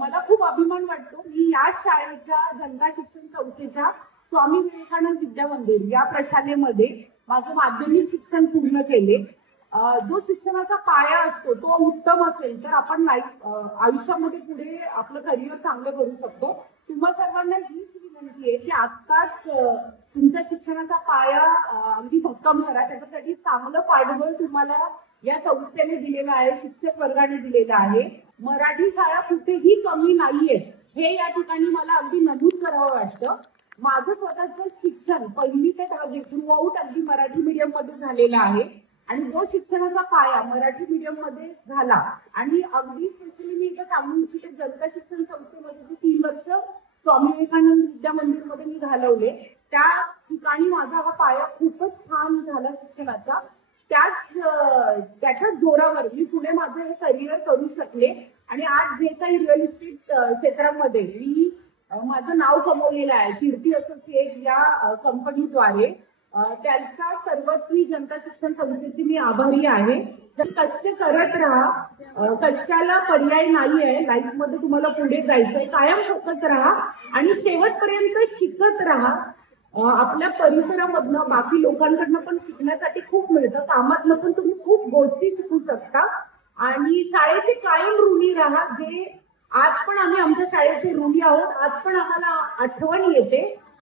मला खूप अभिमान वाटतो. मी या शाळेच्या जनता शिक्षण संस्थेच्या स्वामी विवेकानंद विद्या मंदिर या प्रशालेमध्ये माझं माध्यमिक शिक्षण पूर्ण केले. जो शिक्षणाचा पाया असतो तो उत्तम असेल तर आपण आयुष्यामध्ये पुढे आपलं करिअर चांगलं करू शकतो. तुम्हा सर्वांना हीच विनंती आहे की आत्ताच तुमच्या शिक्षणाचा पाया अगदी भक्कम करा. त्याच्यासाठी चांगलं पाठबळ तुम्हाला या संस्थेने दिलेलं आहे, शिक्षक वर्गाने दिलेलं आहे. मराठी शाळा कुठेही कमी नाहीये हे या ठिकाणी मला अगदी नमूद करावं वाटतं. माझं स्वतःचं शिक्षण 1ली ते 10वी थ्रू आउट अगदी मराठी मीडियम मध्ये झालेलं आहे आणि जो शिक्षणाचा पाया मराठी मीडियम मध्ये झाला आणि अगदी स्पेशली मी इथं सांगू इच्छिते जनता शिक्षण संस्थेमध्ये जे 3 वर्ष स्वामी विवेकानंद विद्या मंदिर मध्ये मी घालवले त्या ठिकाणी माझा हा पाया खूपच छान झाला शिक्षणाचा. त्याच्याच जोरावर मी पुढे माझं हे करिअर करू शकले आणि आज जे काही रिअल इस्टेट क्षेत्रामध्ये मी माझं नाव कमवलेलं आहे कीर्ती असोसिएट या कंपनीद्वारे, त्यांचा सर्वस्वी जनता शिक्षण संस्थेची मी आभारी आहे. जर कष्ट करत राहा, कष्टाला पर्याय नाही आहे. लाईफ मध्ये तुम्हाला पुढे जायचंय, कायम फोकस राहा आणि शेवटपर्यंत शिकत राहा. आपल्या परिसरामधनं बाकी लोकांकडनं पण शिकण्यासाठी खूप मिळतं. कामातनं पण तुम्ही खूप गोष्टी शिकू शकता आणि शाळेचे कायम ऋणी राहा. जे आज पण आम्ही आमच्या शाळेचे ऋणी आहोत, आज पण आम्हाला आठवण येते